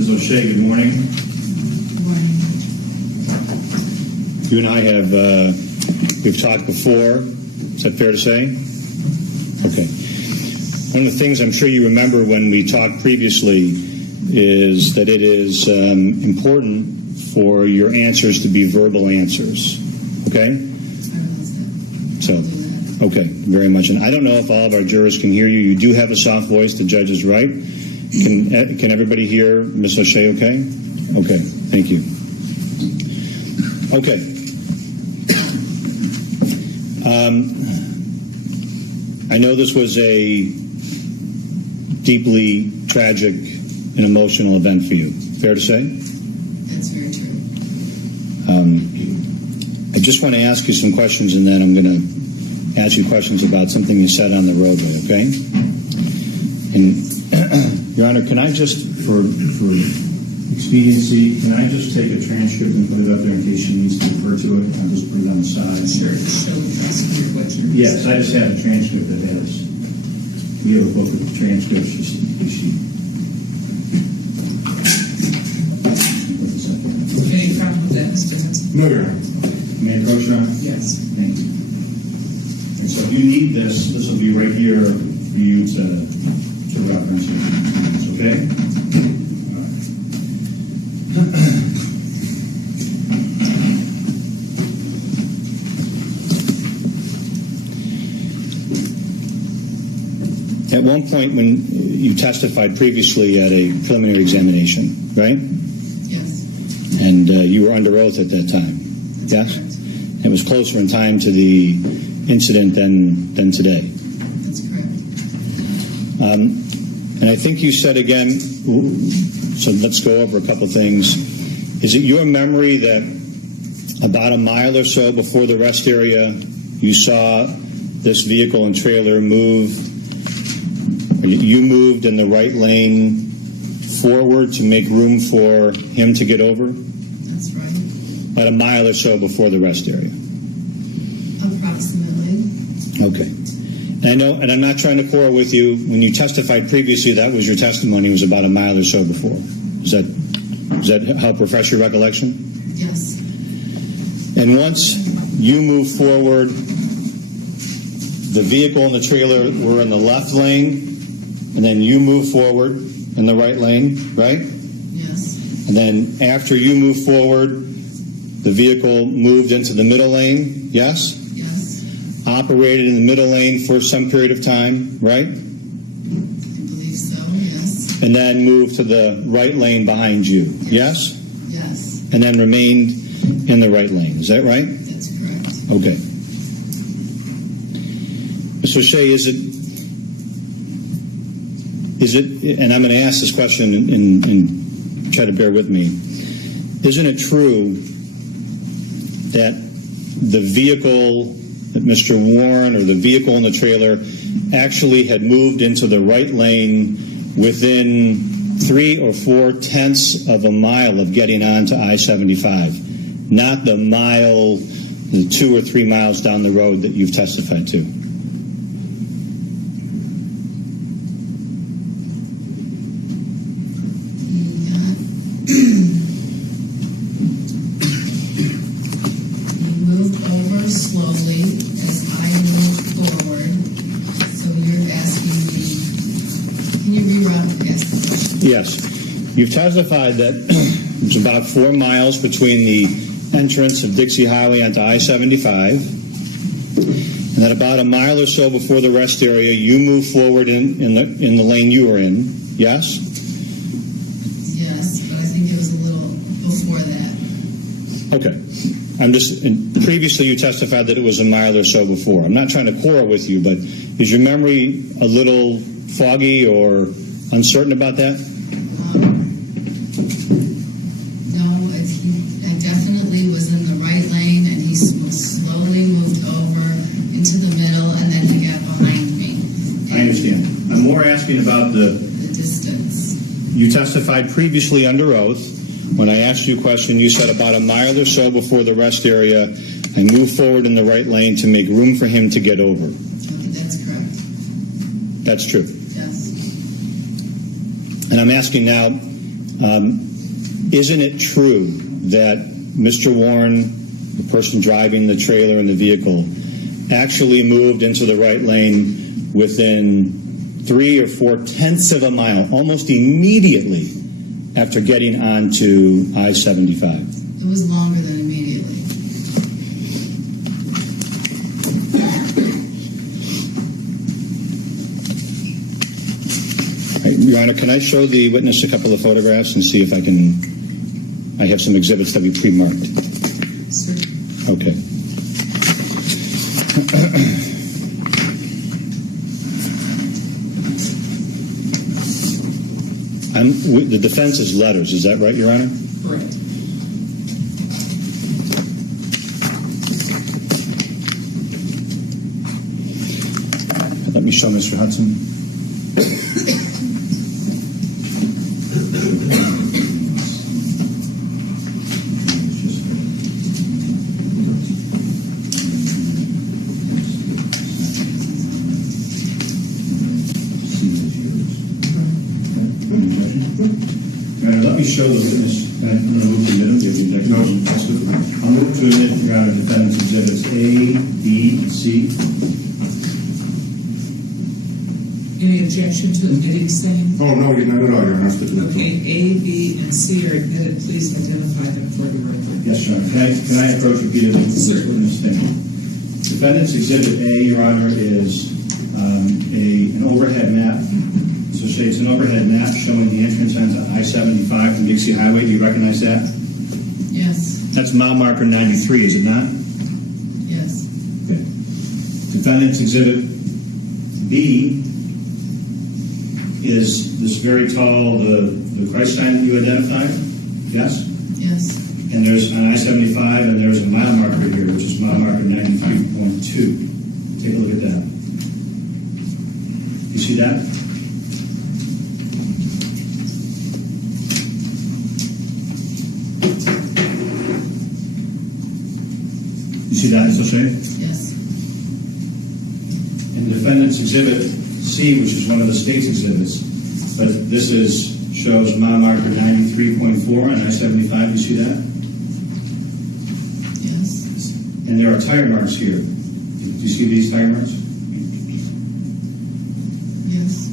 Ms. O'Shea, good morning. Good morning. You and I have, we've talked before. Is that fair to say? Okay. One of the things I'm sure you remember when we talked previously is that it is important for your answers to be verbal answers. Okay? So, okay, very much. And I don't know if all of our jurors can hear you. You do have a soft voice. The judge is right. Can everybody hear Ms. O'Shea okay? Okay, thank you. Okay. I know this was a deeply tragic and emotional event for you. Fair to say? That's very true. I just want to ask you some questions, and then I'm going to ask you questions about something you said on the roadway, okay? And, Your Honor, can I just, for expediency, can I just take a transcript and put it up there in case she needs to refer to it? I'll just put it on the side. Sure, show the prosecutor what you're Yes, I just have a transcript that has, we have a book of transcripts, just in case she... Any problem with that, Mr. Johnson? No, Your Honor. May I approach, Your Honor? Yes. Thank you. And so if you need this will be right here for you to reference it. Okay? All right. At one point when you testified previously at a preliminary examination, right? Yes. And you were under oath at that time. That's Yes? correct. It was closer in time to the incident than today. That's correct. And I think you said again, so let's go over a couple things. Is it your memory that about a mile or so before the rest area, you saw this vehicle and trailer move, or you moved in the right lane forward to make room for him to get over? That's right. About a mile or so before the rest area. Approximately. Okay. And I know, and I'm not trying to quarrel with you. When you testified previously, that was your testimony, was about a mile or so before. Does that help refresh your recollection? Yes. And once you move forward, the vehicle and the trailer were in the left lane, and then you move forward in the right lane, right? Yes. And then after you move forward, the vehicle moved into the middle lane, yes? Yes. Operated in the middle lane for some period of time, right? I believe so, yes. And then moved to the right lane behind you, yes? Yes. And then remained in the right lane, is that right? That's correct. Okay. Mr. O'Shea, is it, and I'm going to ask this question and try to bear with me, isn't it true that the vehicle that Mr. Warren or the vehicle in the trailer actually had moved into the right lane within 3 or 4 tenths of a mile of getting onto I-75, not the mile, the 2 or 3 miles down the road that you've testified to? Slowly as I move forward. So you're asking me, can you ask the question? Yes. You've testified that it's about 4 miles between the entrance of Dixie Highway onto I-75, and that about a mile or so before the rest area, you move forward in the lane you were in, yes? Yes, but I think it was a little before that. Okay. Previously you testified that it was a mile or so before. I'm not trying to quarrel with you, but is your memory a little foggy or uncertain about that? No, I definitely was in the right lane, and he slowly moved over into the middle, and then he got behind me. I understand. I'm more asking about the distance. You testified previously under oath. When I asked you a question, you said about a mile or so before the rest area, I moved forward in the right lane to make room for him to get over. Okay, that's correct. That's true. Yes. And I'm asking now, Isn't it true that Mr. Warren, the person driving the trailer and the vehicle, actually moved into the right lane within 3 or 4/10 of a mile, almost immediately after getting onto I-75? It was longer than immediately. Your Honor, can I show the witness a couple of photographs and see if I have some exhibits that we pre-marked? Sir. Okay. The defense is letters, is that right, Your Honor? Correct. Let me show Mr. Hudson. Let me show the witness. I'm going to move to admit him. Give the declaration. I'll move to admit, Your Honor, defendant's exhibits A, B, and C. Any objection to admitting same? Oh, no, you're not at all. You're not. Okay, A, B, and C are admitted. Please identify them for the record. Yes, Your Honor. Can I approach repeatedly for this witness statement? Defendant's exhibit A, Your Honor, is an overhead map. So it's an overhead map showing the entrance onto I-75 from Dixie Highway. Do you recognize that? Yes. That's mile marker 93, is it not? Yes. Okay. Defendant's exhibit B is this very tall, the Christ sign that you identified? Yes? Yes. And there's an I-75, and there's a mile marker here, which is mile marker 93.2. Take a look at that. You see that? You see that, Mr. O'Shea? Yes. And the defendant's exhibit C, which is one of the state's exhibits, but this shows mile marker 93.4 on I-75. You see that? Yes. And there are tire marks here. Do you see these tire marks? Yes.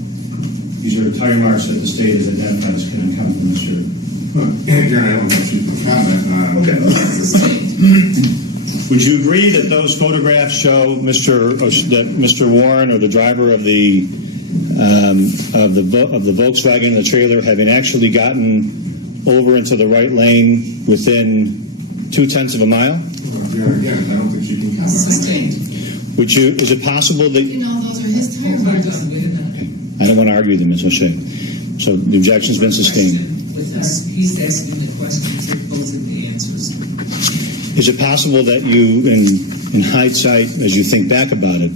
These are tire marks that the state has identified as can come from the shirt. Your Honor, I don't have to comment. Okay. Would you agree that those photographs show that Mr. Warren, or the driver of the Volkswagen and the trailer, having actually gotten over into the right lane within 0.2 of a mile? Your Honor, again, I don't think she can comment. Sustained. Is it possible that? You know, those are his tire Hold marks. on, wait a minute. I don't want to argue with you, Ms. O'Shea. So the objection's been sustained. With us, he's asking the questions, you're posing the answers. Is it possible that you, in hindsight, as you think back about it,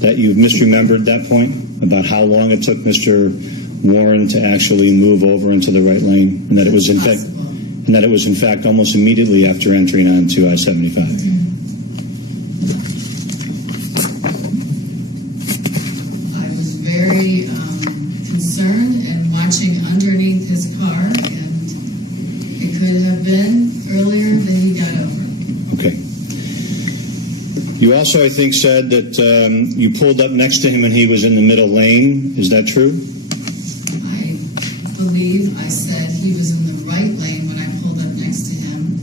that you've misremembered that point about how long it took Mr. Warren to actually move over into the right lane, and that it was in fact almost immediately after entering onto I-75? I was very concerned and watching underneath his car, and it could have been earlier than he got over. Okay. You also, I think, said that you pulled up next to him and he was in the middle lane. Is that true? I believe I said he was in the right lane when I pulled up next to him,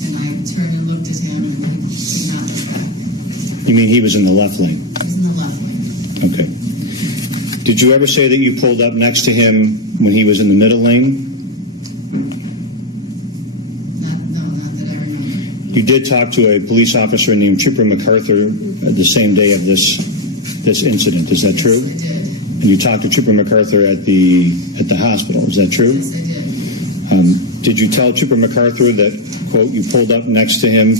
and I turned and looked at him, and he did not look back. You mean he was in the left lane? He was in the left lane. Okay. Did you ever say that you pulled up next to him when he was in the middle lane? Not that I remember. You did talk to a police officer named Trooper MacArthur the same day of this incident. Is that true? Yes, I did. And you talked to Trooper MacArthur at the hospital. Is that true? Yes, I did. Did you tell Trooper MacArthur that, quote, you pulled up next to him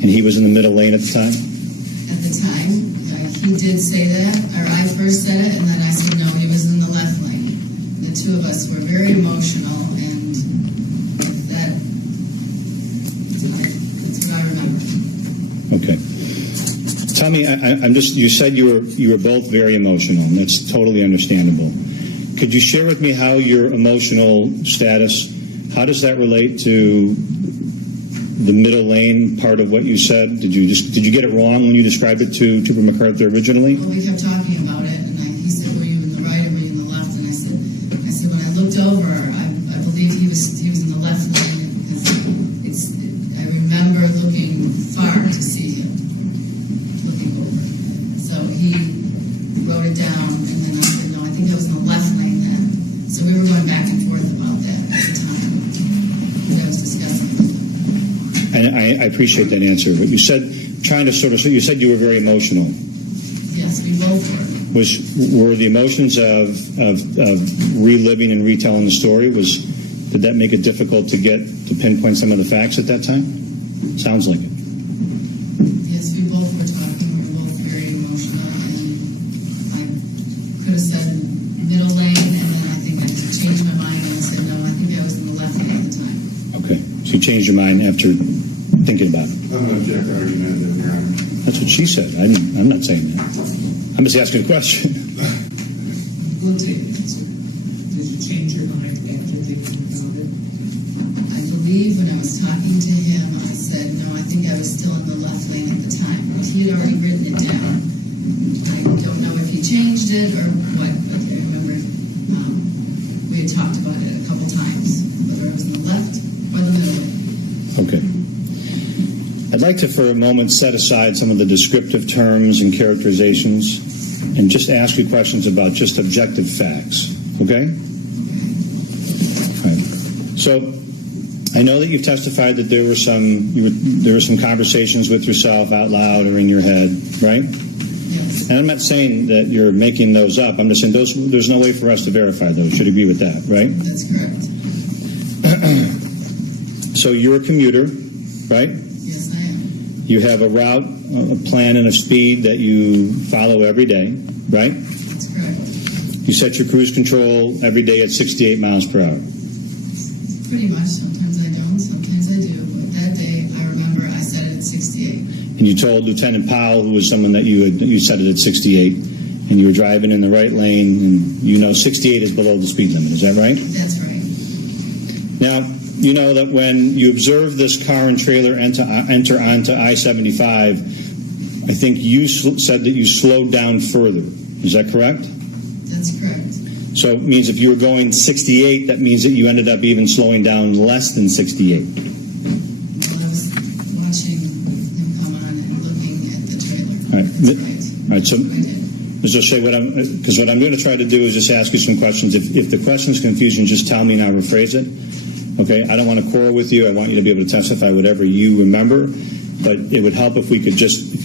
and he was in the middle lane at the time? At the time, he did say that, or I first said it, and then I said no, he was in the left lane. The two of us were very emotional, and that's what I remember. Okay. Tell me, you said you were both very emotional, and that's totally understandable. Could you share with me how your emotional status How does that relate to the middle lane part of what you said? Did you get it wrong when you described it to Trooper MacArthur originally? Well, we kept talking about it, and he said, "Were you in the right or were you in the left?" And I said, when I looked over, I believe he was in the left lane because I remember looking far to see him looking over. So he wrote it down, and then I said, "No, I think I was in the left lane then." So we were going back and forth about that at the time that I was discussing with him. And I appreciate that answer. But you said, you said you were very emotional. Yes, we both were. Were the emotions of reliving and retelling the story, did that make it difficult to pinpoint some of the facts at that time? Sounds like it. Yes, we both were talking. We were both very emotional, and I could have said middle lane, and then I think I changed my mind and I said, "No, I think I was in the left lane at the time." Okay, so you changed your mind after thinking about it. I'm going to object the argument, Your Honor. That's what she said. I'm not saying that. I'm just asking a question. We'll take the answer. Did you change your mind after thinking about it? I believe when I was talking to him, I said, "No, I think I was still in the left lane at the time." He had already written it down. I don't know if he changed it or what, but I remember we had talked about it a couple times, whether I was in the left or the middle lane. Okay. I'd like to, for a moment, set aside some of the descriptive terms and characterizations and just ask you questions about just objective facts. Okay? All right. So, I know that you've testified that there were some conversations with yourself out loud or in your head, right? Yes. And I'm not saying that you're making those up. I'm just saying there's no way for us to verify those. Should agree with that, right? That's correct. So you're a commuter, right? Yes, I am. You have a route, a plan, and a speed that you follow every day, right? That's correct. You set your cruise control every day at 68 miles per hour. Pretty much. Sometimes I don't, sometimes I do. But that day, I remember I set it at 68. And you told Lieutenant Powell, who was someone that you set it at 68, and you were driving in the right lane, and you know 68 is below the speed limit. Is that right? That's right. Now, you know that when you observe this car and trailer enter onto I-75, I think you said that you slowed down further. Is that correct? That's correct. So it means if you were going 68, that means that you ended up even slowing down less than 68. Well, I was watching him come on and looking at the trailer. All right. That's right. All right. So, That's what I did. Mr. O'Shea, what I'm going to try to do is just ask you some questions. If the question's confusing, just tell me and I'll rephrase it. Okay? I don't want to quarrel with you. I want you to be able to testify whatever you remember. But it would help if we could just, if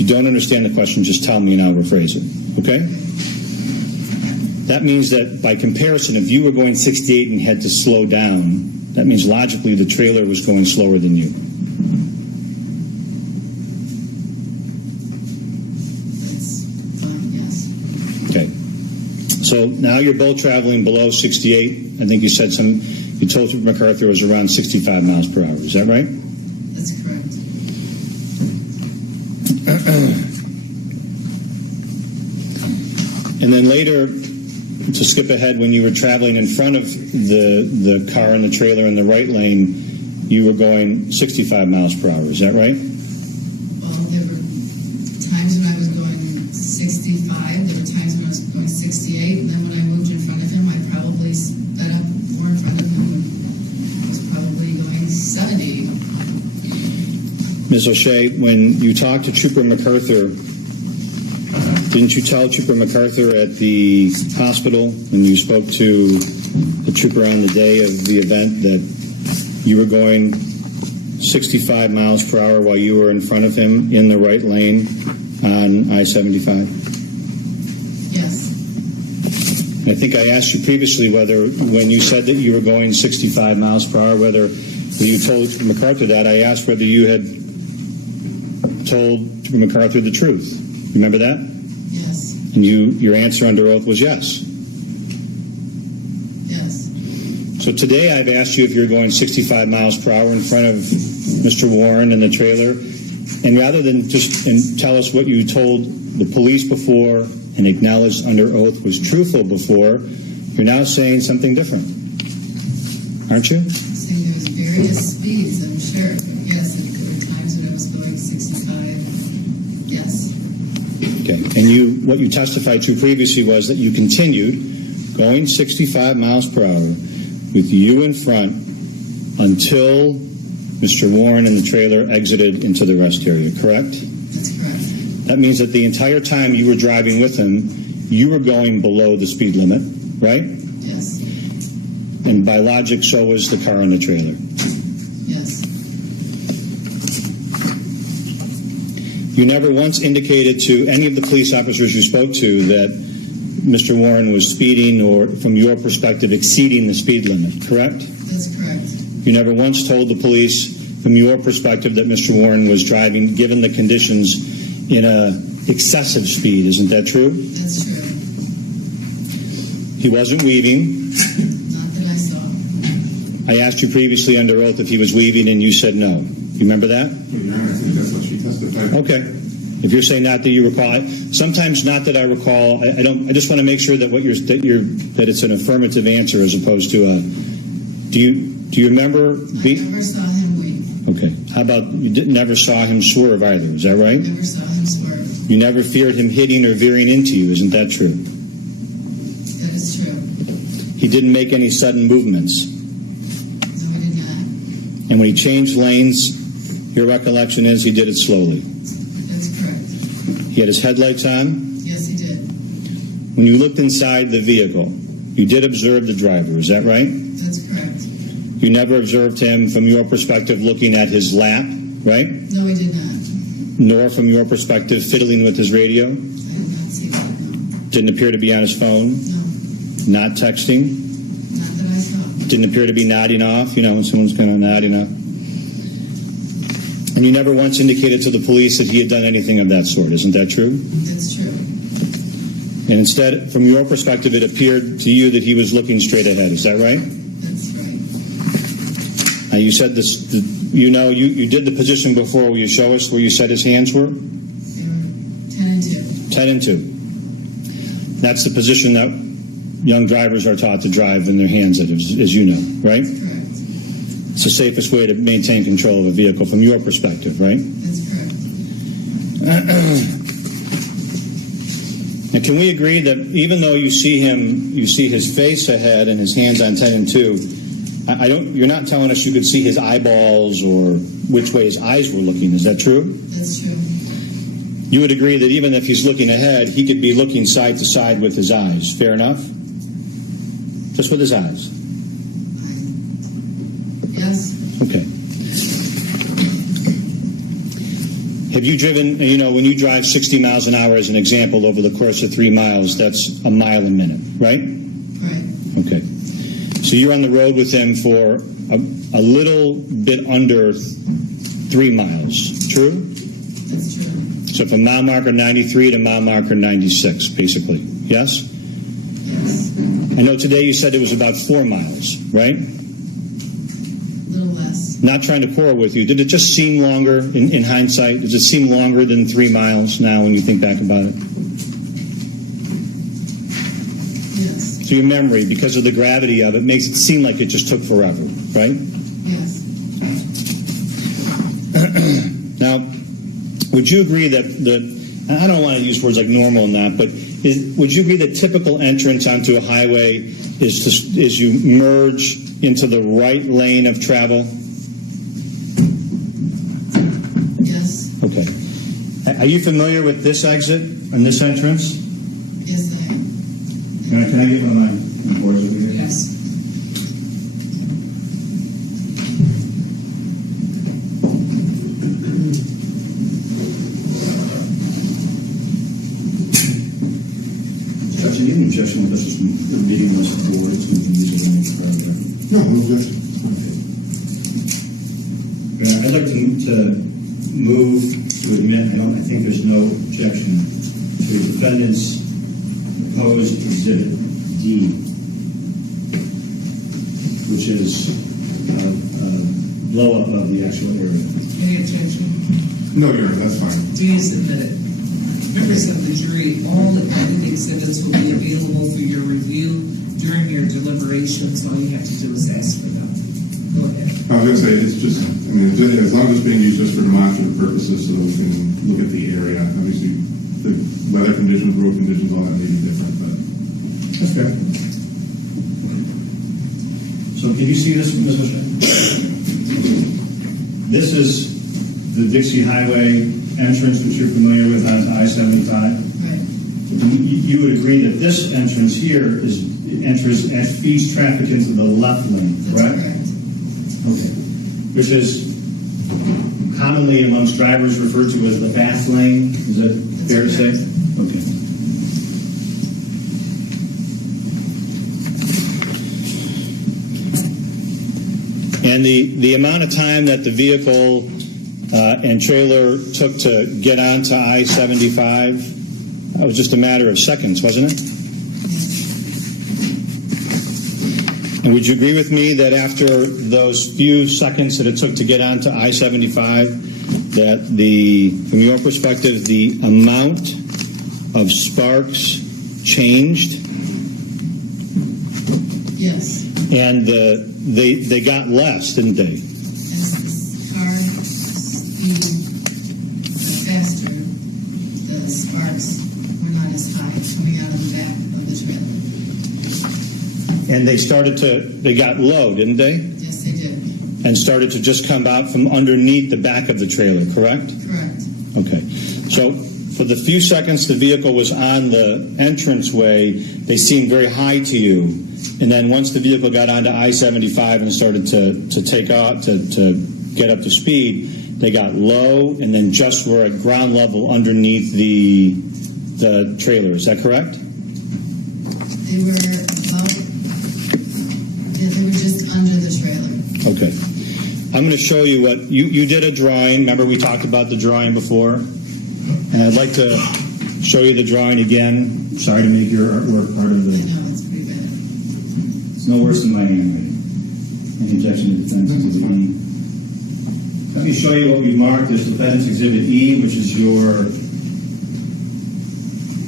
you don't understand the question, just tell me and I'll rephrase it. Okay? That means that by comparison, if you were going 68 and had to slow down, that means logically the trailer was going slower than you. That's fine, yes. Okay. So now you're both traveling below 68. I think you said you told MacArthur it was around 65 miles per hour. Is that right? That's correct. And then later, to skip ahead, when you were traveling in front of the car and the trailer in the right lane, you were going 65 miles per hour. Is that right? Well, there were times when I was going 65. There were times when I was going 68. And then when I moved in front of him, I probably sped up more in front of him. I was probably going 70. Ms. O'Shea, when you talked to Trooper MacArthur, didn't you tell Trooper MacArthur at the hospital when you spoke to the trooper on the day of the event that you were going 65 miles per hour while you were in front of him in the right lane on I-75? Yes. I think I asked you previously whether, when you said that you were going 65 miles per hour, whether when you told MacArthur that, I asked whether you had told MacArthur the truth. Remember that? Yes. And your answer under oath was yes. Yes. So today I've asked you if you're going 65 miles per hour in front of Mr. Warren in the trailer, and rather than just tell us what you told the police before and acknowledged under oath was truthful before, you're now saying something different. Aren't you? saying there was various speeds, I'm sure. But yes, there were times when I was going 65. Yes. Okay. And what you testified to previously was that you continued going 65 miles per hour with you in front until Mr. Warren and the trailer exited into the rest area, correct? That's correct. That means that the entire time you were driving with him, you were going below the speed limit, right? Yes. And by logic, so was the car and the trailer. Yes. You never once indicated to any of the police officers you spoke to that Mr. Warren was speeding or, from your perspective, exceeding the speed limit, correct? That's correct. You never once told the police, from your perspective, that Mr. Warren was driving, given the conditions, in a excessive speed. Isn't that true? That's true. He wasn't weaving. Not that I saw. I asked you previously under oath if he was weaving, and you said no. You remember that? Your Honor, I think that's what she testified. Okay. If you're saying not that you recall, sometimes not that I recall. I don't. I just want to make sure that that it's an affirmative answer as opposed to a. Do you remember? I never saw him weave. Okay. How about you never saw him swerve either? Is that right? Never saw him swerve. You never feared him hitting or veering into you. Isn't that true? That is true. He didn't make any sudden movements. No, I did not. And when he changed lanes, your recollection is he did it slowly. That's correct. He had his headlights on. Yes, he did. When you looked inside the vehicle, you did observe the driver. Is that right? That's correct. You never observed him, from your perspective, looking at his lap, right? No, he did not. Nor, from your perspective, fiddling with his radio? I did not see that, no. Didn't appear to be on his phone? No, Not texting? not that I saw. Didn't appear to be nodding off, when someone's kind of nodding off? And you never once indicated to the police that he had done anything of that sort. Isn't that true? That's true. And instead, from your perspective, it appeared to you that he was looking straight ahead. Is that right? That's right. Now, you said this, you did the position before. Will you show us where you said his hands were? They were 10 and 2. 10 and 2. That's the position that young drivers are taught to drive in their hands, as you know, right? Correct. It's the safest way to maintain control of a vehicle from your perspective, right? That's correct. Now, can we agree that even though you see his face ahead and his hands on 10 and 2, you're not telling us you could see his eyeballs or which way his eyes were looking. Is that true? That's true. You would agree that even if he's looking ahead, he could be looking side to side with his eyes. Fair enough? Just with his eyes. Yes. Okay. Have you driven, when you drive 60 miles an hour as an example over the course of 3 miles, that's a mile a minute, right? Right. Okay. So you're on the road with him for a little bit under 3 miles, true? That's true. So from mile marker 93 to mile marker 96, basically. Yes? Yes. I know today you said it was about 4 miles, right? A little less. Not trying to quarrel with you. Did it just seem longer in hindsight? Does it seem longer than 3 miles now when you think back about it? Yes. So your memory, because of the gravity of it, makes it seem like it just took forever, right? Yes. Now, would you agree that I don't want to use words like normal and that, but would you agree that typical entrance onto a highway is you merge into the right lane of travel? Yes. Okay. Are you familiar with this exit and this entrance? Yes, I am. Can I get my boards over here? Yes. Judge, do you have an objection with us just reading those boards and using them? No, no objection. Okay. I'd like to move to admit, I think there's no objection to the defendant's proposed exhibit D, which is a blow-up of the actual area. Any objection? No, Your Honor, that's fine. Do you submit it? Members of the jury, all the exhibits will be available for your review during your deliberations. All you have to do is ask for them. Go ahead. I was going to say, it's just, I mean, as long as it's being used just for demonstrative purposes so that we can look at the area. Obviously, the weather conditions, road conditions, all that may be different, but. That's fair. So can you see this, Ms. Fisher? This is the Dixie Highway entrance, which you're familiar with on I-75. Right. You would agree that this entrance here feeds traffic into the left lane, That's correct? correct. Okay. Which is commonly amongst drivers referred to as the fast lane. Is that fair to say? Okay. And the amount of time that the vehicle and trailer took to get onto I-75, that was just a matter of seconds, wasn't it? And would you agree with me that after those few seconds that it took to get onto I-75, that from your perspective, the amount of sparks changed? Yes. And they got less, didn't they? As the car speed faster, the sparks were not as high coming out of the back of the trailer. And they got low, didn't they? Yes, they did. And started to just come out from underneath the back of the trailer, correct? Correct. Okay. So for the few seconds the vehicle was on the entranceway, they seemed very high to you. And then once the vehicle got onto I-75 and started to take off, to get up to speed, they got low and then just were at ground level underneath the trailer. Is that correct? They were they were just under the trailer. Okay. I'm going to show you what you did a drawing. Remember we talked about the drawing before? And I'd like to show you the drawing again. Sorry to make your artwork part of I the... know, it's pretty bad. It's no worse than my handwriting. An injection of defense exhibit E. Let me show you what we've marked as defense exhibit E, which is your...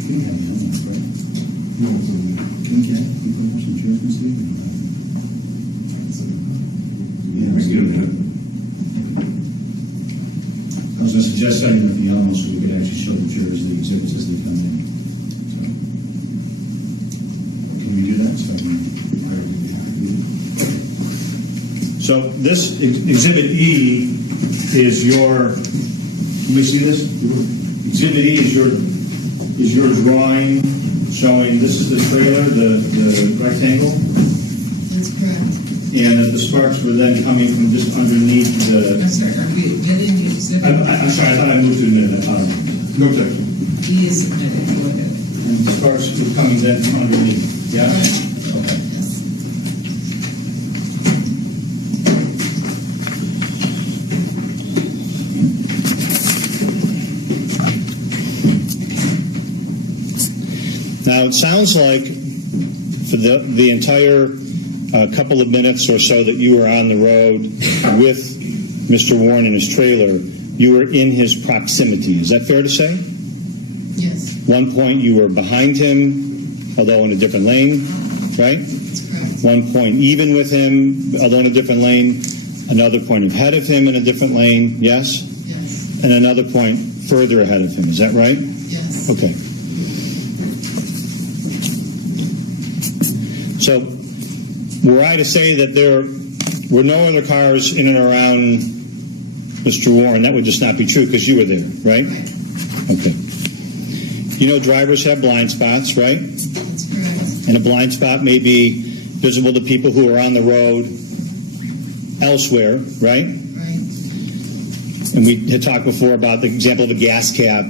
You have the other one, right? No, it's on there. Okay. You put some chairs in sleep? Yeah, I get it. I was going to suggest setting up the Alamo so we could actually show the jurors the exhibits as they come in. So, can we do that? So this exhibit E is your. Can we see this? Exhibit E is your drawing showing this is the trailer, the rectangle, That's correct. and the sparks were then coming from just underneath the. I'm sorry, are we admitting the exhibit? I'm sorry, I thought I moved to admit that. No objection. He is admitted, go ahead. And the sparks were coming then from underneath. Yeah? Okay. Yes. Now, it sounds like for the entire couple of minutes or so that you were on the road with Mr. Warren and his trailer, you were in his proximity. Is that fair to say? Yes. One point you were behind him, although in a different lane, right? That's correct. One point even with him, although in a different lane. Another point ahead of him in a different lane, yes? Yes. And another point further ahead of him. Is that right? Yes. Okay. So, were I to say that there were no other cars in and around Mr. Warren, that would just not be true because you were there, right? Right. Okay. You know drivers have blind spots, right? That's correct. And a blind spot may be visible to people who are on the road elsewhere, right? Right. And we had talked before about the example of a gas cap.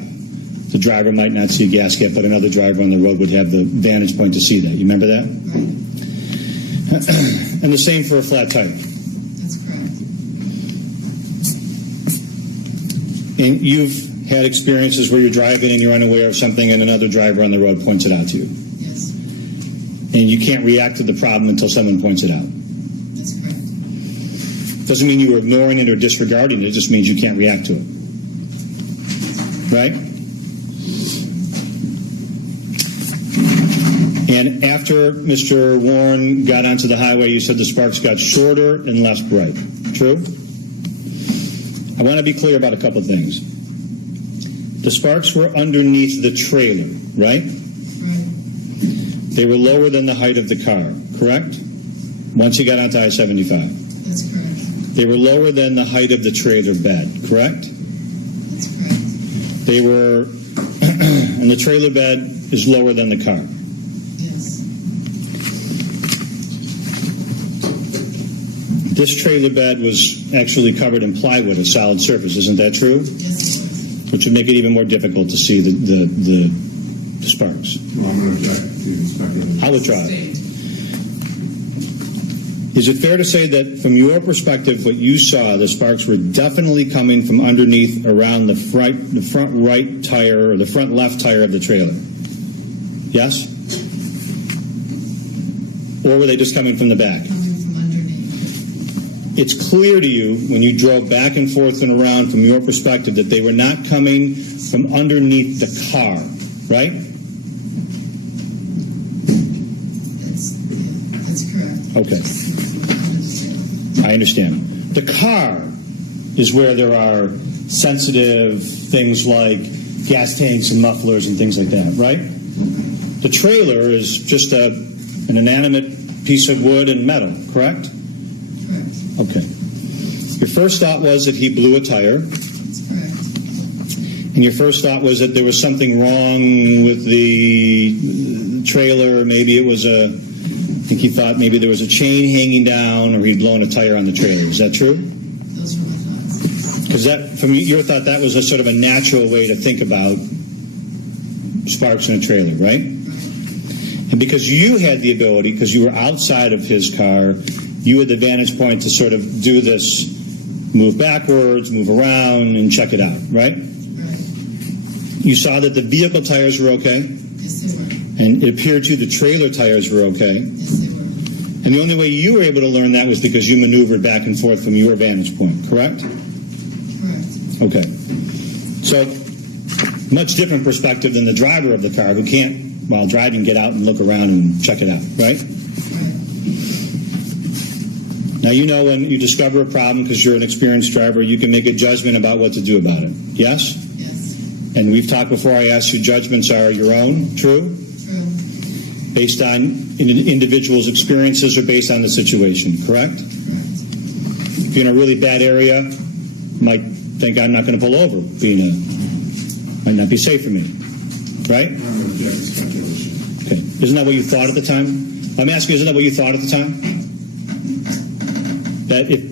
The driver might not see a gas cap, but another driver on the road would have the vantage point to see that. You remember that? Right. And the same for a flat tire. That's correct. And you've had experiences where you're driving and you're unaware of something and another driver on the road points it out to you. Yes. And you can't react to the problem until someone points it out. That's correct. Doesn't mean you were ignoring it or disregarding it. It just means you can't react to it. Right? And after Mr. Warren got onto the highway, you said the sparks got shorter and less bright. True? I want to be clear about a couple of things. The sparks were underneath the trailer, right? Right. They were lower than the height of the car, correct? Once you got onto I-75. That's correct. They were lower than the height of the trailer bed, correct? That's correct. They were, and the trailer bed is lower than the car. Yes. This trailer bed was actually covered in plywood, a solid surface. Isn't that true? Yes, it was. Which would make it even more difficult to see the sparks. Well, I'm going to object to the inspector. I would try. State. Is it fair to say that from your perspective, what you saw, the sparks were definitely coming from underneath around the front right tire or the front left tire of the trailer? Yes? Or were they just coming from the back? Coming from underneath. It's clear to you when you drove back and forth and around from your perspective that they were not coming from underneath the car, right? That's correct. Okay. I understand. The car is where there are sensitive things like gas tanks and mufflers and things like that, right? The trailer is just an inanimate piece of wood and metal, correct? Correct. Okay. Your first thought was that he blew a tire, That's correct. and your first thought was that there was something wrong with the trailer. Maybe it was I think he thought maybe there was a chain hanging down or he'd blown a tire on the trailer. Is that true? Those were my thoughts. Because that, from your thought, that was a sort of a natural way to think about sparks in a trailer, right? And because you had the ability, because you were outside of his car, you had the vantage point to sort of do this, move backwards, move around, and check it out, right? Right. You saw that the vehicle tires were okay, Yes, they were. and it appeared to you the trailer tires were okay. Yes, they were. And the only way you were able to learn that was because you maneuvered back and forth from your vantage point, correct? Correct. Okay. So, much different perspective than the driver of the car who can't, while driving, get out and look around and check it out, right? Right. Now, you know when you discover a problem, because you're an experienced driver, you can make a judgment about what to do about it. Yes? Yes. And we've talked before, I asked you, judgments are your own, true? True. Based on an individual's experiences or based on the situation, correct? Correct. If you're in a really bad area, you might think I'm not going to pull over, might not be safe for me, right? I'm going to object to speculation. Okay. Isn't that what you thought at the time? I'm asking, isn't that what you thought at the time? That if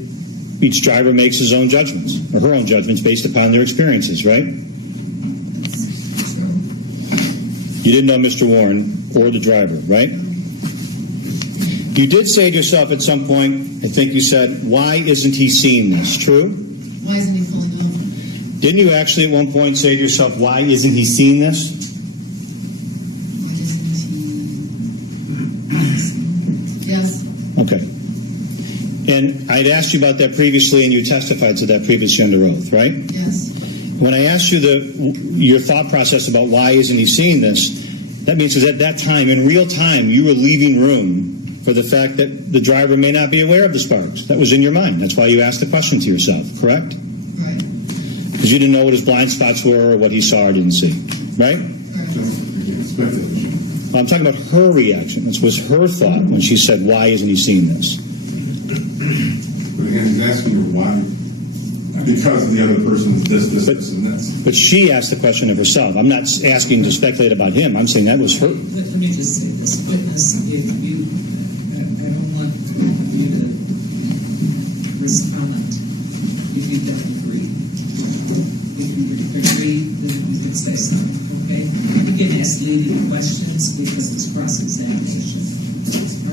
each driver makes his own judgments, or her own judgments based upon their experiences, right? That's true. You didn't know Mr. Warren or the driver, right? You did say to yourself at some point, I think you said, why isn't he seeing this? True? Why isn't he pulling over? Didn't you actually at one point say to yourself, why isn't he seeing this? Why isn't he? Yes. Okay. And I'd asked you about that previously, and you testified to that previously under oath, right? Yes. When I asked you your thought process about why isn't he seeing this, that means because at that time, in real time, you were leaving room for the fact that the driver may not be aware of the sparks. That was in your mind. That's why you asked the question to yourself, correct? Right. Because you didn't know what his blind spots were or what he saw or didn't see, right? Correct. Again, speculation. Well, I'm talking about her reaction. This was her thought when she said, why isn't he seeing this? But again, he's asking her why. Because the other person's this, and this. But she asked the question of herself. I'm not asking to speculate about him. I'm saying that was her. Let me just say this, witness, if you, I don't want you to respond if you don't agree. If you agree, then you can say something, okay? You can ask leading questions because it's cross-examination.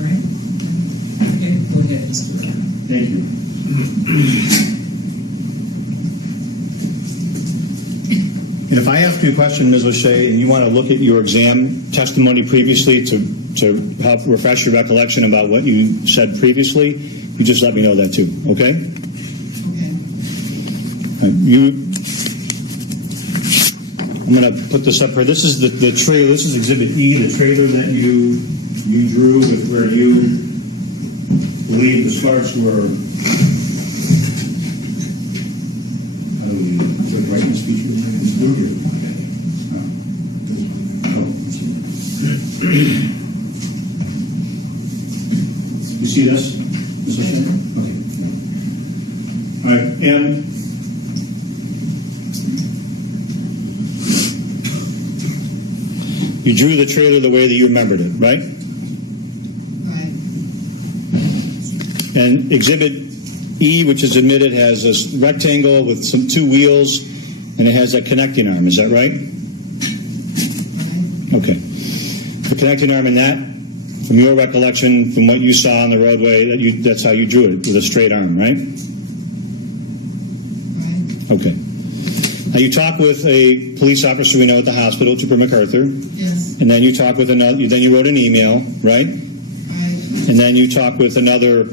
All right? Okay, go ahead, Mr. Ryan. Thank you. And if I ask you a question, Ms. O'Shea, and you want to look at your exam testimony previously to help refresh your recollection about what you said previously, you just let me know that too, okay? Okay. I'm going to put this up here. This is the trailer. This is Exhibit E, the trailer that you you drew with where you believe the sparks were. How do we is it right in this feature? You see this? This is okay. All right, and you drew the trailer the way that you remembered it, right? Right. And Exhibit E, which is admitted, has a rectangle with two wheels, and it has that connecting arm. Is that right? Right. Okay. The connecting arm in that, from your recollection, from what you saw on the roadway, that's how you drew it, with a straight arm, right? Right. Okay. Now you talk with a police officer we know at the hospital, Trooper MacArthur, Yes. and then you talk with another. Then you wrote an email, right? Right. And then you talk with another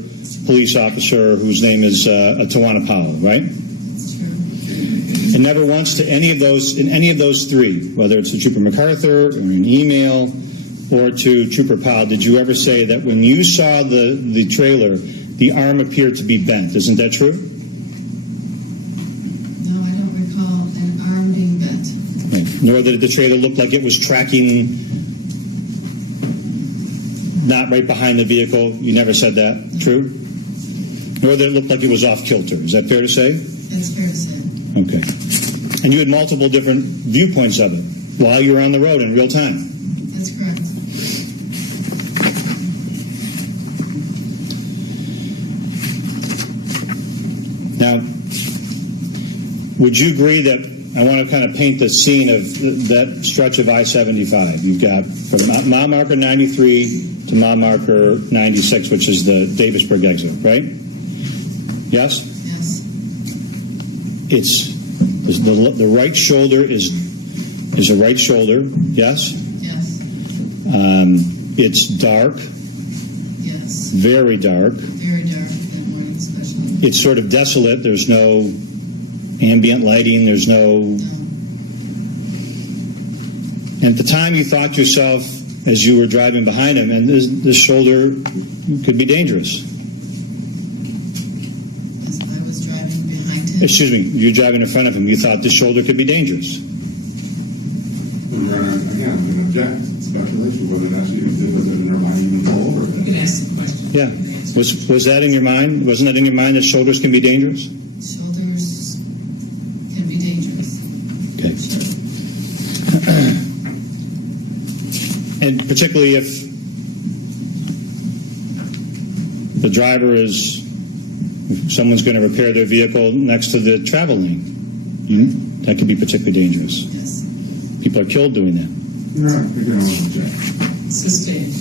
police officer whose name is Tawana Powell, right? It's true. And never once to any of those three, whether it's to Trooper MacArthur or an email or to Trooper Powell, did you ever say that when you saw the trailer, the arm appeared to be bent? Isn't that true? No, I don't recall an arm being bent. Right. Nor did the trailer look like it was tracking not right behind the vehicle. You never said that. True? Nor did it look like it was off kilter. Is that fair to say? That's fair to say. Okay. And you had multiple different viewpoints of it while you were on the road in real time. That's correct. Now, would you agree that I want to kind of paint the scene of that stretch of I-75? You've got from mile marker 93 to mile marker 96, which is the Davisburg exit, right? Yes? Yes. It's the right shoulder is a right shoulder, yes? Yes. It's dark, Yes. very dark. Very dark that morning, especially. It's sort of desolate. There's no ambient lighting. There's no. No. And at the time, you thought to yourself, as you were driving behind him, and this shoulder could be dangerous. As I was driving behind him. Excuse me, you're driving in front of him. You thought this shoulder could be dangerous. Again, I'm going to object. Speculation whether that's was it in her mind even pull over. You can ask the question. Yeah. You can answer. Was that in your mind? Wasn't that in your mind that shoulders can be dangerous? Shoulders can be dangerous. Okay. Sure. And particularly if the driver if someone's going to repair their vehicle next to the travel lane, that could be particularly dangerous. Yes. People are killed doing that. You're right. Again, I'm going to object. Sustained.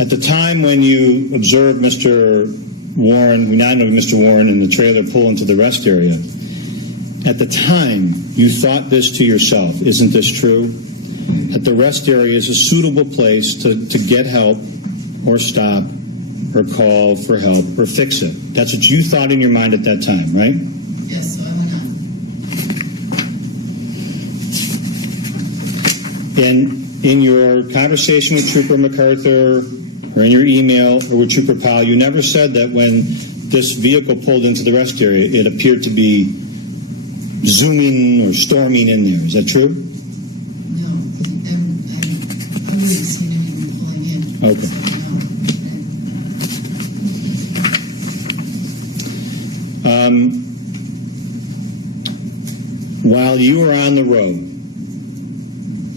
At the time when you observed Mr. Warren, we now know Mr. Warren in the trailer pull into the rest area, at the time you thought this to yourself, isn't this true? That the rest area is a suitable place to get help or stop or call for help or fix it. That's what you thought in your mind at that time, right? Yes, so I went on. And in your conversation with Trooper MacArthur or in your email or with Trooper Powell, you never said that when this vehicle pulled into the rest area, it appeared to be zooming or storming in there. Is that true? No. I wouldn't have seen him even pulling in. Okay. So, no. While you were on the road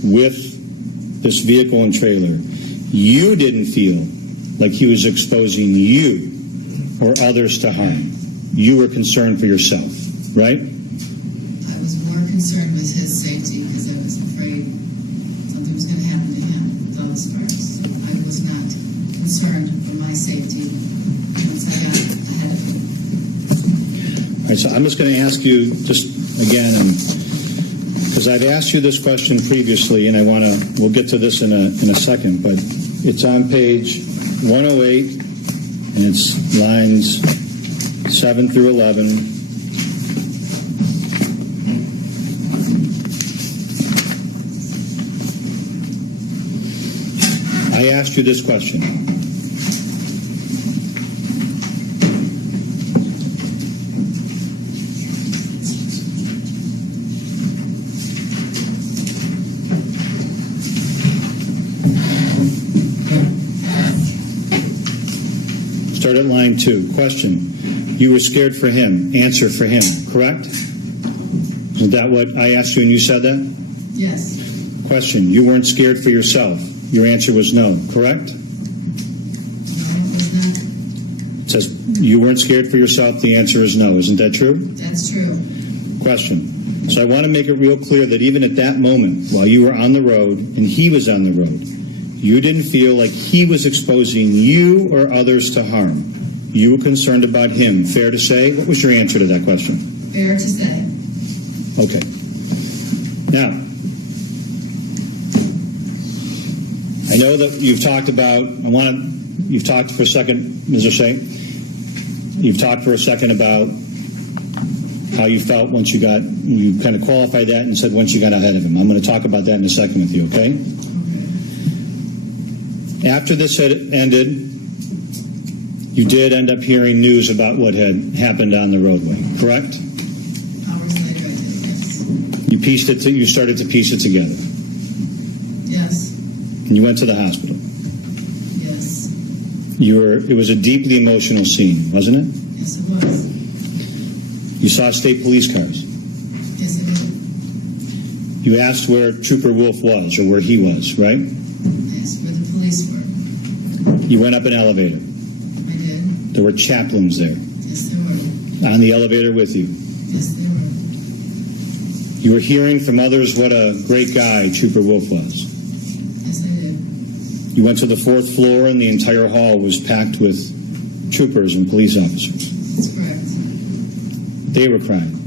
with this vehicle and trailer, you didn't feel like he was exposing you or others to harm. You were concerned for yourself, right? I was more concerned with his safety because I was afraid something was going to happen to him with all the sparks. So I was not concerned for my safety once I got ahead of him. All right, so I'm just going to ask you just again, because I've asked you this question previously, and we'll get to this in a second, but it's on page 108, and it's lines 7 through 11. I asked you this question. Start at line 2. Question. You were scared for him. Answer for him. Correct? Isn't that what I asked you and you said that? Yes. Question. You weren't scared for yourself. Your answer was no. Correct? No, it was not. It says you weren't scared for yourself. The answer is no. Isn't that true? That's true. Question. So I want to make it real clear that even at that moment, while you were on the road and he was on the road, you didn't feel like he was exposing you or others to harm. You were concerned about him. Fair to say? What was your answer to that question? Fair to say. Okay. Now, I know that you've talked about, you've talked for a second, Ms. O'Shea, you've talked for a second about how you felt once you kind of qualified that and said once you got ahead of him. I'm going to talk about that in a second with you, okay? After this had ended, you did end up hearing news about what had happened on the roadway, correct? Hours later, I did, yes. You started to piece it together. Yes. And you went to the hospital. Yes. It was a deeply emotional scene, wasn't it? Yes, it was. You saw state police cars. Yes, I did. You asked where Trooper Wolf was or where he was, right? I asked where the police were. You went up an elevator. I did. There were chaplains there. Yes, there were. On the elevator with you. Yes, there were. You were hearing from others what a great guy Trooper Wolf was. Yes, I did. You went to the 4th floor and the entire hall was packed with troopers and police officers. That's correct. They were crying.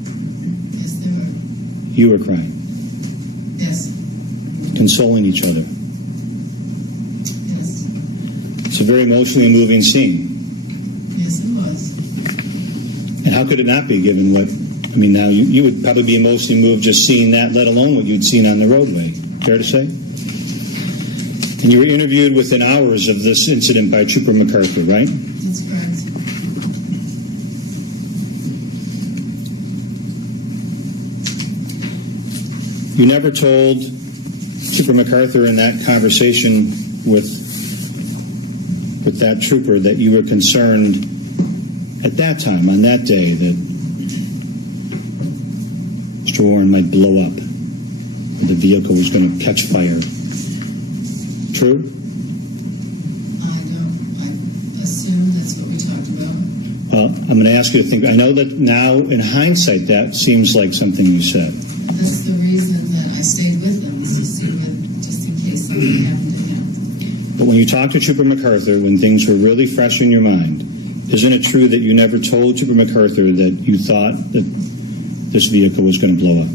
Yes, they were. You were crying. Yes. Consoling each other. Yes. It's a very emotionally moving scene. Yes, it was. And how could it not be, given what, now you would probably be emotionally moved just seeing that, let alone what you'd seen on the roadway. Fair to say? And you were interviewed within hours of this incident by Trooper MacArthur, right? That's correct. You never told Trooper MacArthur in that conversation with that trooper that you were concerned at that time, on that day, that Mr. Warren might blow up, or the vehicle was going to catch fire. True? I assume that's what we talked about. Well, I'm going to ask you to think. I know that now, in hindsight, that seems like something you said. That's the reason that I stayed with them, is to see just in case something happened to him. But when you talked to Trooper MacArthur, when things were really fresh in your mind, isn't it true that you never told Trooper MacArthur that you thought that this vehicle was going to blow up?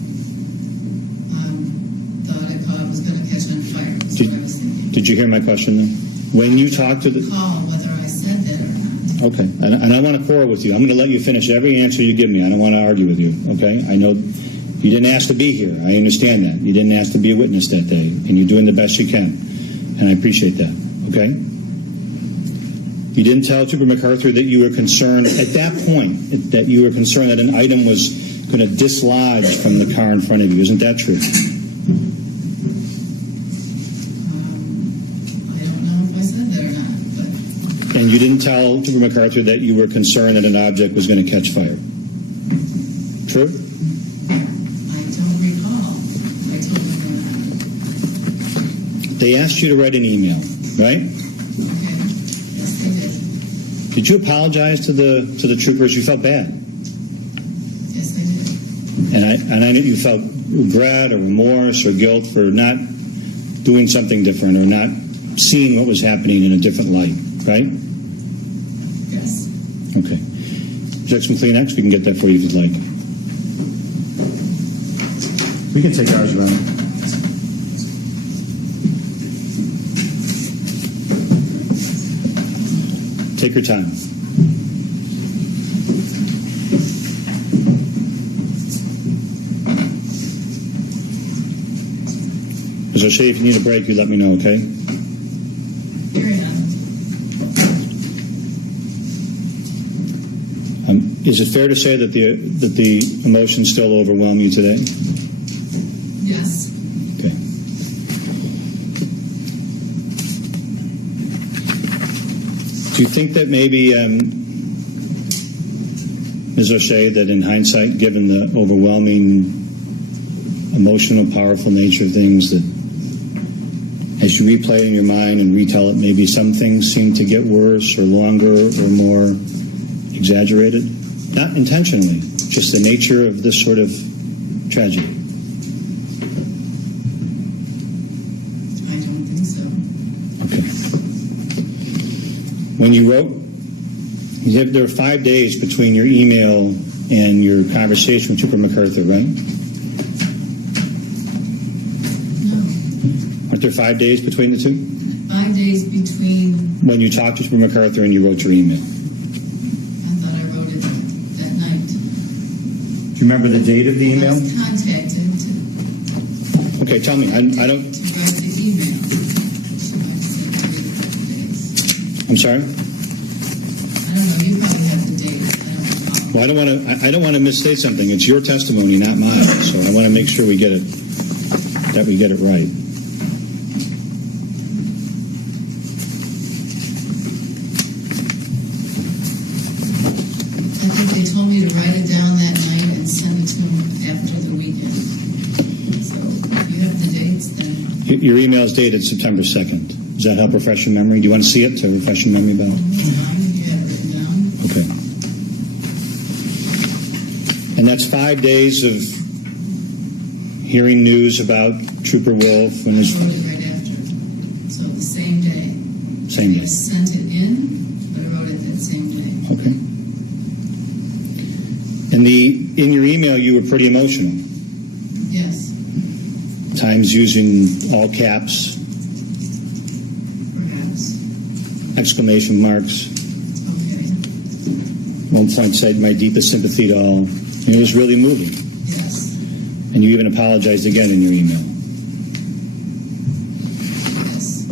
Thought it was going to catch on fire. That's what I was thinking. Did you hear my question then? When you talked to the... Recall whether I said that or not. Okay, and I want to quarrel with you. I'm going to let you finish every answer you give me. I don't want to argue with you, okay? I know you didn't ask to be here. I understand that. You didn't ask to be a witness that day, and you're doing the best you can, and I appreciate that, okay? You didn't tell Trooper MacArthur that you were concerned, at that point, that you were concerned that an item was going to dislodge from the car in front of you. Isn't that true? I don't know if I said that or not, but And you didn't tell Trooper MacArthur that you were concerned that an object was going to catch fire. True? I don't recall. I told them or not. They asked you to write an email, right? Okay. Yes, they did. Did you apologize to the troopers? You felt bad. Yes, they did. And I know you felt regret or remorse or guilt for not doing something different or not seeing what was happening in a different light, right? Yes. Okay. Would you like some Kleenex? We can get that for you if you'd like. We can take ours around. Take your time. Ms. O'Shea, if you need a break, you let me know, okay? Is it fair to say that the emotions still overwhelm you today? Yes. Okay. Do you think that maybe, Ms. O'Shea, that in hindsight, given the overwhelming emotional, powerful nature of things, that as you replay it in your mind and retell it, maybe some things seem to get worse or longer or more exaggerated? Not intentionally, just the nature of this sort of tragedy. I don't think so. Okay. When you wrote, there were 5 days between your email and your conversation with Trooper MacArthur, right? No. Aren't there 5 days between the two? 5 days between. When you talked to Trooper MacArthur and you wrote your email. I thought I wrote it that night. Do you remember the date of the email? I was contacted to Okay, tell me. I don't. write the email. So I said I waited a couple days. I'm sorry. I don't know. You probably have the date. I don't know. Well, I don't want to misstate something. It's your testimony, not mine. So I want to make sure we get it right. I think they told me to write it down that night and send it to them after the weekend. So if you have the dates, then Your email is dated September 2nd. Does that help refresh your memory? Do you want to see it to refresh your memory about it? it's fine if you have it written down. Okay. And that's 5 days of hearing news about Trooper Wolf and I his... wrote it right after. So the same day. Same day. I sent it in, but I wrote it that same day. Okay. And in your email, you were pretty emotional. Yes, Times using all caps, perhaps. exclamation marks. Okay. One point said, "My deepest sympathy to all." And it was really moving. Yes. And you even apologized again in your email. Yes.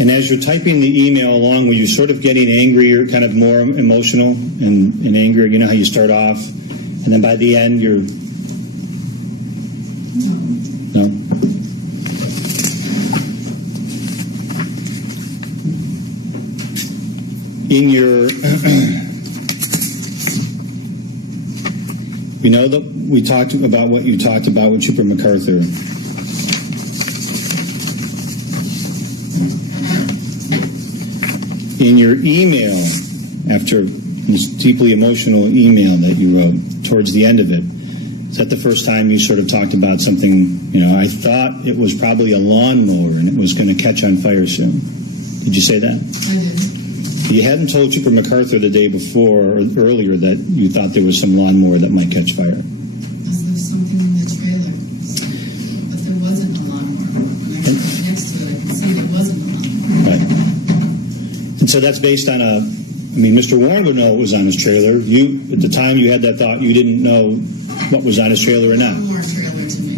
And as you're typing the email along, were you sort of getting angrier, kind of more emotional and angrier? You know how you start off, and then by the end, you're... No. No? In your... We know that we talked about what you talked about with Trooper MacArthur. In your email, after this deeply emotional email that you wrote, towards the end of it, is that the first time you sort of talked about something, I thought it was probably a lawnmower and it was going to catch on fire soon. Did you say that? I didn't. You hadn't told Trooper MacArthur the day before or earlier that you thought there was some lawnmower that might catch fire. Because there was something in the trailer. But there wasn't a lawnmower. When I got next to it, I could see there wasn't a lawnmower. Right. And so that's based on Mr. Warren would know what was on his trailer. You, at the time you had that thought, you didn't know what was on his trailer or not. Lawnmower trailer to me.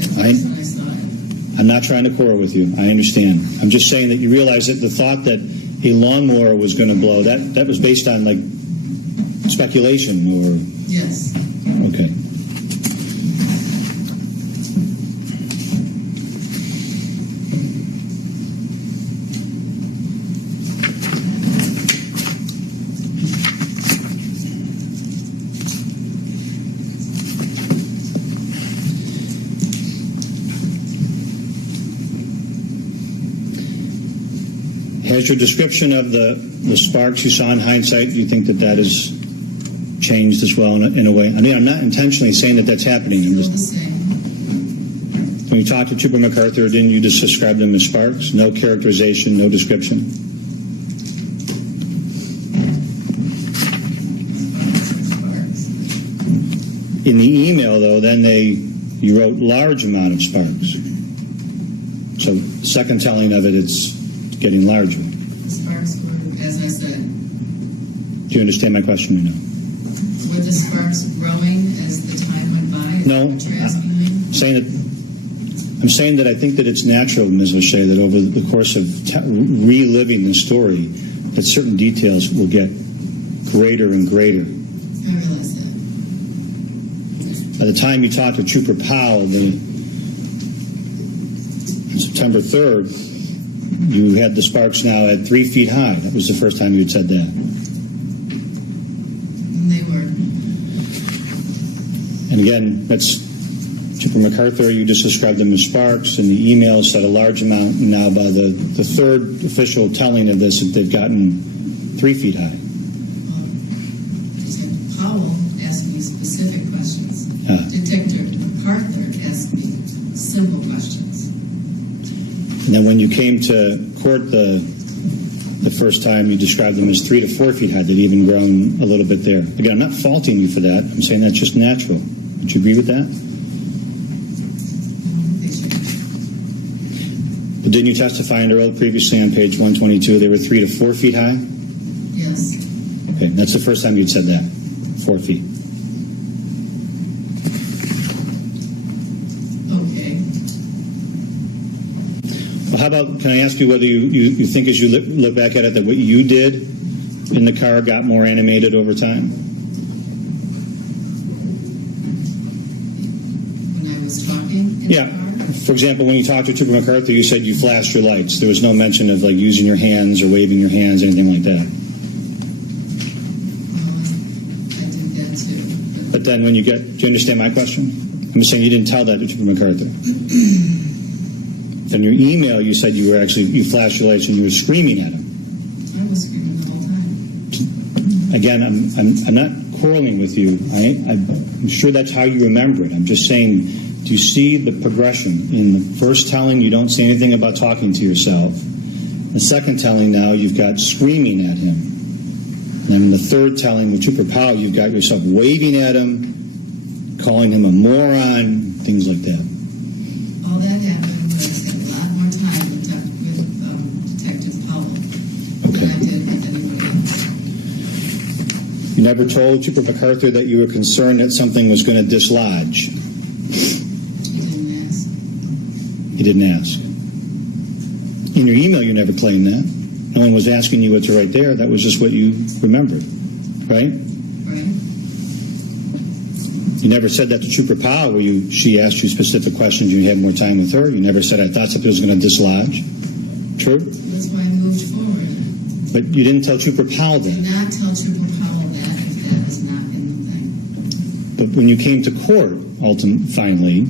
At first Right. when I saw it. I'm not trying to quarrel with you. I understand. I'm just saying that you realize that the thought that a lawnmower was going to blow, that was based on, like, speculation or... Yes. Okay. Has your description of the sparks you saw in hindsight, do you think that has changed as well in a way? I mean, I'm not intentionally saying that that's happening. I'm Still just, the same. when you talked to Trooper MacArthur, didn't you just describe them as sparks? No characterization, no description? Sparks. In the email, though, then you wrote large amount of sparks. So second telling of it, it's getting larger. The sparks were, as I said, Do you understand my question or no? were the sparks growing as the time went by? Is No. that what you're asking me? I'm saying that I think that it's natural, Ms. O'Shea, that over the course of reliving the story, that certain details will get greater and greater. I realize that. By the time you talked to Trooper Powell, on September 3rd, you had the sparks now at 3 feet high. That was the first time you had said that. And they were. And again, that's Trooper MacArthur. You just described them as sparks, and the email said a large amount. And now, by the third official telling of this, they've gotten 3 feet high. Detective Powell asked me specific questions. Detective MacArthur asked me simple questions. And then when you came to court the first time, you described them as 3 to 4 feet high. They'd even grown a little bit there. Again, I'm not faulting you for that. I'm saying that's just natural. Would you agree with that? But didn't you testify under oath previously on page 122 they were 3 to 4 feet high? Yes. Okay, that's the first time you'd said that. 4 feet. Okay. Well, how about, can I ask you whether you think as you look back at it that what you did in the car got more animated over time? When I was talking in Yeah. the car? For example, when you talked to Trooper MacArthur, you said you flashed your lights. There was no mention of like using your hands or waving your hands, anything like that. I did that too. But then when you get, do you understand my question? I'm just saying you didn't tell that to Trooper MacArthur. In your email, you said you flashed your lights and you were screaming at him. I was screaming the whole time. Again, I'm not quarreling with you. I'm sure that's how you remember it. I'm just saying, do you see the progression? In the first telling, you don't say anything about talking to yourself. The second telling now, you've got screaming at him. And then in the third telling with Trooper Powell, you've got yourself waving at him, calling him a moron, things like that. All that happened, but I spent a lot more time with Detective Powell than I did with anybody else. You never told Trooper MacArthur that you were concerned that something was going to dislodge. You didn't ask. In your email, you never claimed that. No one was asking you what to write there. That was just what you remembered, right? Right. You never said that to Trooper Powell where she asked you specific questions and you had more time with her. You never said, I thought something was going to dislodge. True? That's why I moved forward. But you didn't tell Trooper Powell I did that. not tell Trooper Powell that if that was not in the thing. But when you came to court, finally,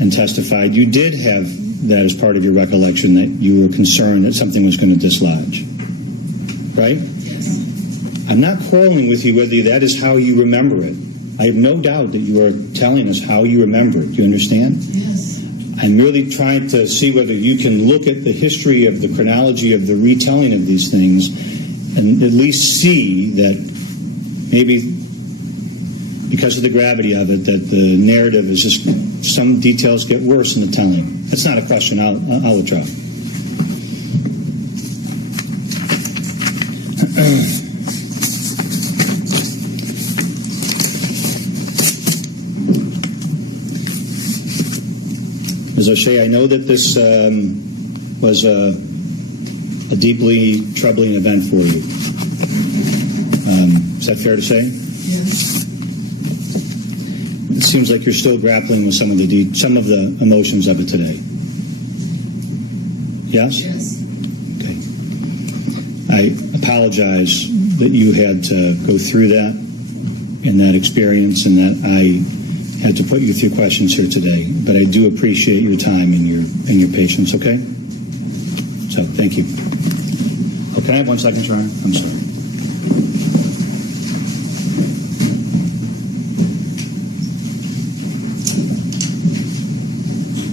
and testified, you did have that as part of your recollection that you were concerned that something was going to dislodge. Right? Yes. I'm not quarreling with you whether that is how you remember it. I have no doubt that you are telling us how you remember it. Do you understand? Yes. I'm really trying to see whether you can look at the history of the chronology of the retelling of these things and at least see that maybe because of the gravity of it, that the narrative is just, some details get worse in the telling. That's not a question I'll withdraw. Ms. O'Shea, I know that this was a deeply troubling event for you. Is that fair to say? Yes. It seems like you're still grappling with some of the emotions of it today. Yes? Yes. Okay. I apologize that you had to go through that and that experience and that I had to put you through questions here today. But I do appreciate your time and your patience, okay? So, thank you. Oh, can I have 1 second, Your Honor? I'm sorry.